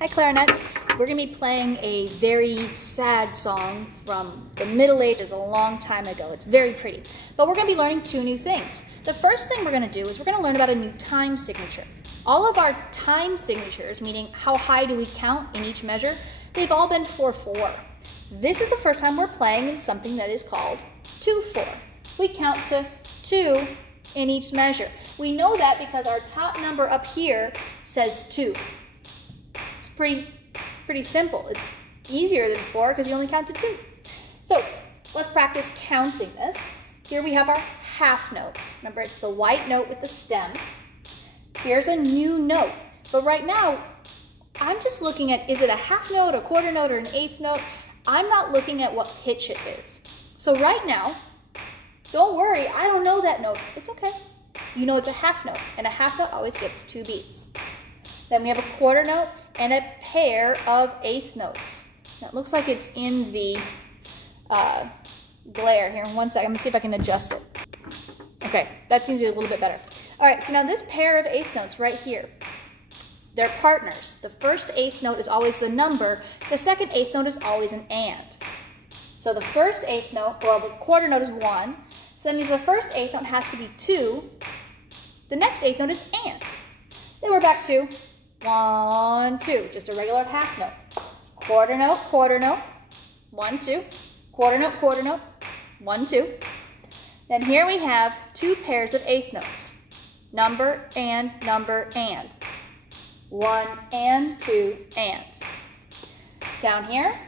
Hi clarinets. We're going to be playing a very sad song from the Middle Ages a long time ago. It's very pretty. But we're going to be learning two new things. The first thing we're going to do is we're going to learn about a new time signature. All of our time signatures, meaning how high do we count in each measure, they've all been 4/4. This is the first time we're playing in something that is called 2/4. We count to 2 in each measure. We know that because our top number up here says 2. It's pretty simple. It's easier than 4 because you only count to 2. So let's practice counting this. Here we have our half notes. Remember, it's the white note with the stem. Here's a new note. But right now, I'm just looking at, is it a half note, a quarter note, or an eighth note? I'm not looking at what pitch it is. So right now, don't worry, I don't know that note. It's okay. You know it's a half note, and a half note always gets 2 beats. Then we have a quarter note and a pair of eighth notes. Now, it looks like it's in the glare here. 1 second, I'm gonna see if I can adjust it. Okay, that seems to be a little bit better. All right, so now this pair of eighth notes right here, they're partners. The first eighth note is always the number. The second eighth note is always an and. So the first eighth note, well, the quarter note is 1. So that means the first eighth note has to be 2. The next eighth note is and. Then we're back to 1, 2, just a regular half note. Quarter note, 1, 2. Quarter note, 1, 2. Then here we have 2 pairs of eighth notes. Number and number and. 1 and 2 and. Down here,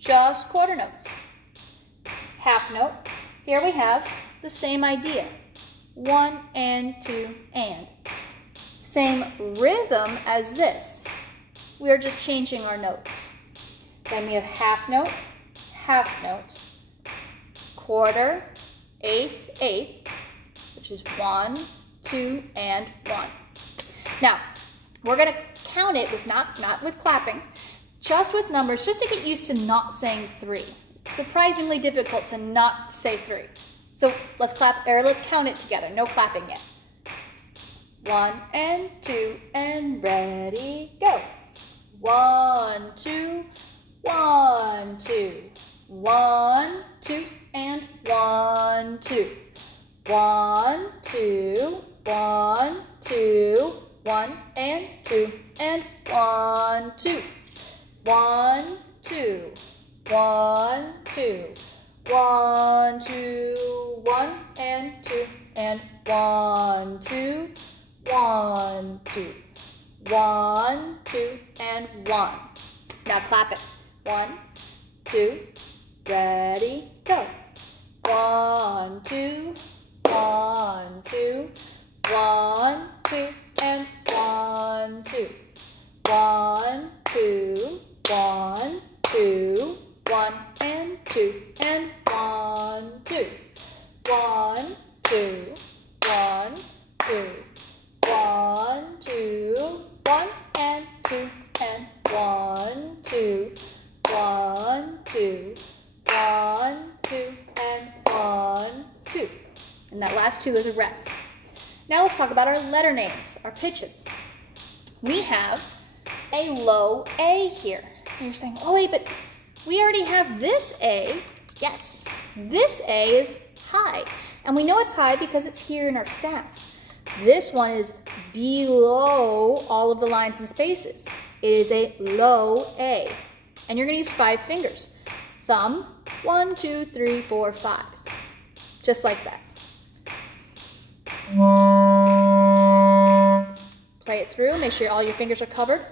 just quarter notes. Half note. Here we have the same idea. 1 and 2 and. Same rhythm as this. We are just changing our notes. Then we have half note, quarter, eighth, which is 1, 2, and 1. Now, we're going to count it with not with clapping, just with numbers, just to get used to not saying 3. It's surprisingly difficult to not say 3. So let's count it together. No clapping yet. 1 and 2 and ready, go. 1, 2, 1, 2. 1, 2, and 1, 2. 1, 2, 1, 2, 1 and 2 and 1, 2. 1, 2, 1, 2. 1, 2, 1 and 2 and 1, 2, 1, 2. 1, 2 and 1. Now clap it. 1, 2, ready, go. 1, 2, 1, 2. 1, 2 and 1, 2. 1, 2, 1, 2. 1 and 2 and 1, 2. 1, 2, 1, 2. 1, 2, 1 and 2 and 1, 2. 1, 2, 1, 2 and 1, 2. And that last 2 is a rest. Now let's talk about our letter names, our pitches. We have a low A here. And you're saying, oh wait, but we already have this A. Yes, this A is high. And we know it's high because it's here in our staff. This one is below all of the lines and spaces. It is a low A. And you're going to use 5 fingers. Thumb, 1, 2, 3, 4, 5. Just like that. Play it through. Make sure all your fingers are covered.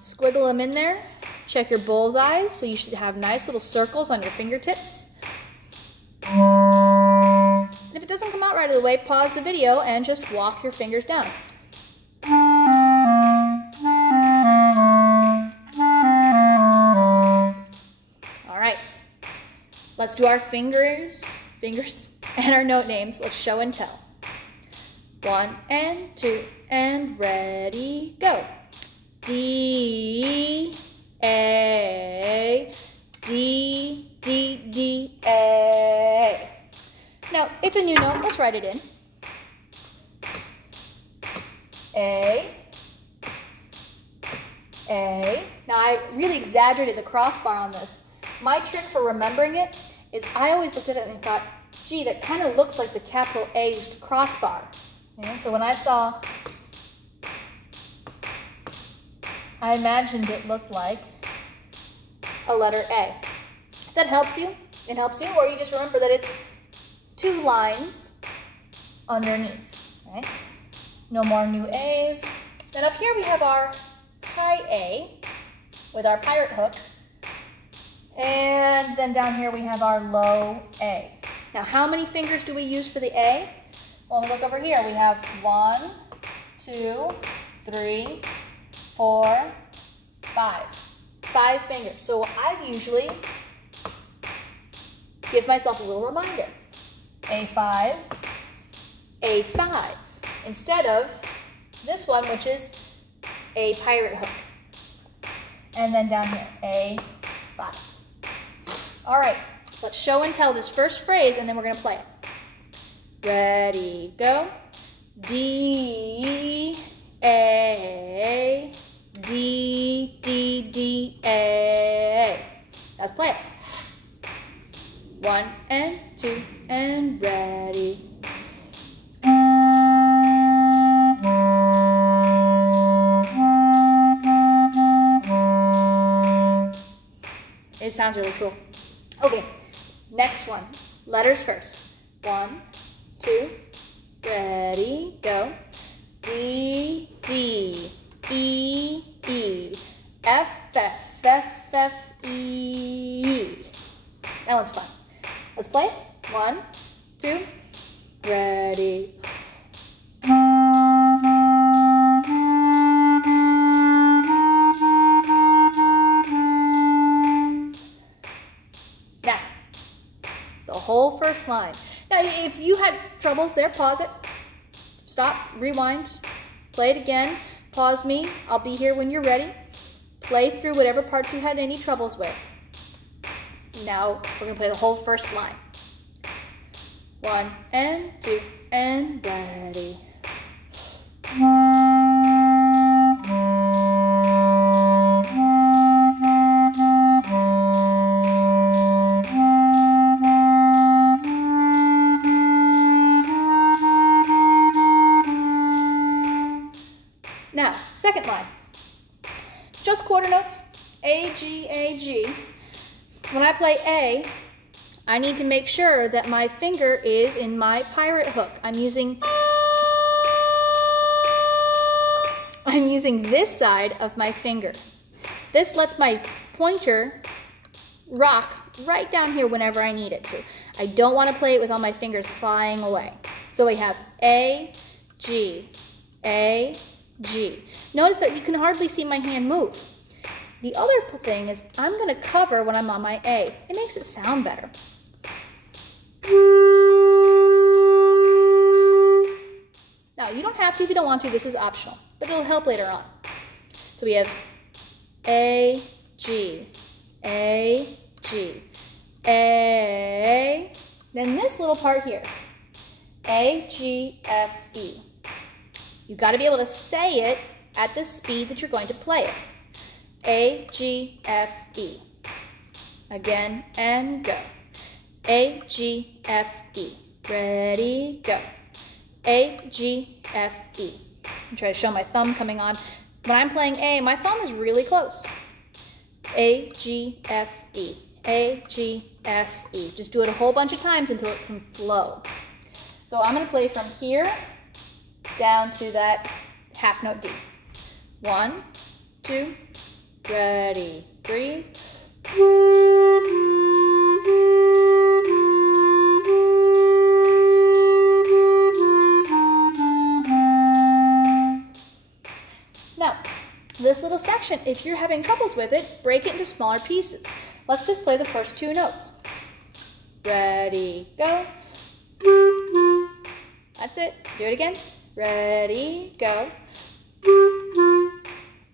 Squiggle them in there. Check your bullseyes, so you should have nice little circles on your fingertips. And if it doesn't come out right away, pause the video and just walk your fingers down. All right, let's do our fingers and our note names. Let's show and tell. 1 and 2 and ready, go. D, A, D, D, D, A. Now, it's a new note. Let's write it in. A, A. Now I really exaggerated the crossbar on this. My trick for remembering it is I always looked at it and thought, gee, that kind of looks like the capital A used to crossbar. So when I saw, I imagined it looked like a letter A. That helps you. It helps you, or you just remember that it's 2 lines underneath. Okay? No more new A's. Then up here we have our high A with our pirate hook. And then down here we have our low A. Now how many fingers do we use for the A? Well, look over here. We have 1, 2, 3, 4, 5. 5 fingers. So I usually give myself a little reminder. A5, A5, instead of this one, which is a pirate hook. And then down here, A5. All right, let's show and tell this first phrase, and then we're going to play it. Ready, go. D, A, D, D, D, A. Let's play it. 1 and 2 and ready. It sounds really cool. Okay, next one. Letters first. 1, 2, ready, go. D, D, E, E, F, F, F, F, E. That one's fun. Let's play. 1, 2, ready. Now, the whole first line. Now, if you had troubles there, pause it. Stop, rewind, play it again. Pause me. I'll be here when you're ready. Play through whatever parts you had any troubles with. Now we're going to play the whole first line. 1 and 2 and ready. Now, second line. Just quarter notes. A, G, A, G. When I play A, I need to make sure that my finger is in my pirate hook. I'm using this side of my finger. This lets my pointer rock right down here whenever I need it to. I don't want to play it with all my fingers flying away. So we have A, G, A, G. Notice that you can hardly see my hand move. The other thing is I'm going to cover when I'm on my A. It makes it sound better. Now, you don't have to if you don't want to. This is optional, but it'll help later on. So we have A, G, A, G, A. Then this little part here, A, G, F, E. You've got to be able to say it at the speed that you're going to play it. A, G, F, E. Again and go. A, G, F, E. Ready, go. A, G, F, E. I'm trying to show my thumb coming on. When I'm playing A, my thumb is really close. A, G, F, E. A, G, F, E. Just do it a whole bunch of times until it can flow. So I'm going to play from here down to that half note D. 1, 2, ready, breathe. Now, this little section, if you're having troubles with it, break it into smaller pieces. Let's just play the first 2 notes. Ready, go. That's it. Do it again. Ready, go.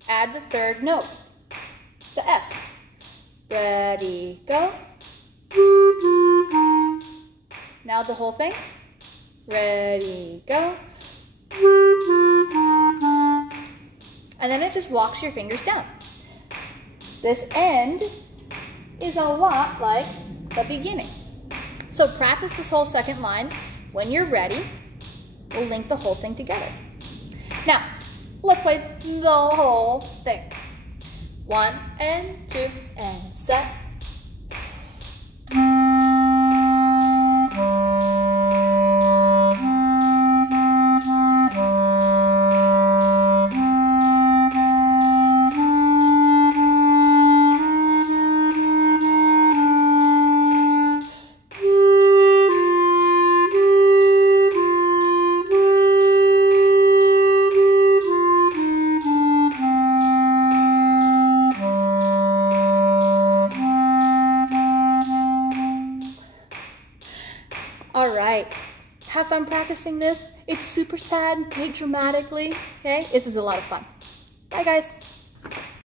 Add the 3rd note, the F. Ready, go. Now the whole thing. Ready, go. just walks your fingers down. This end is a lot like the beginning. So practice this whole second line. When you're ready, we'll link the whole thing together. Now, let's play the whole thing. 1 and 2 and set. All right, have fun practicing this. It's super sad, played dramatically, okay? This is a lot of fun. Bye, guys.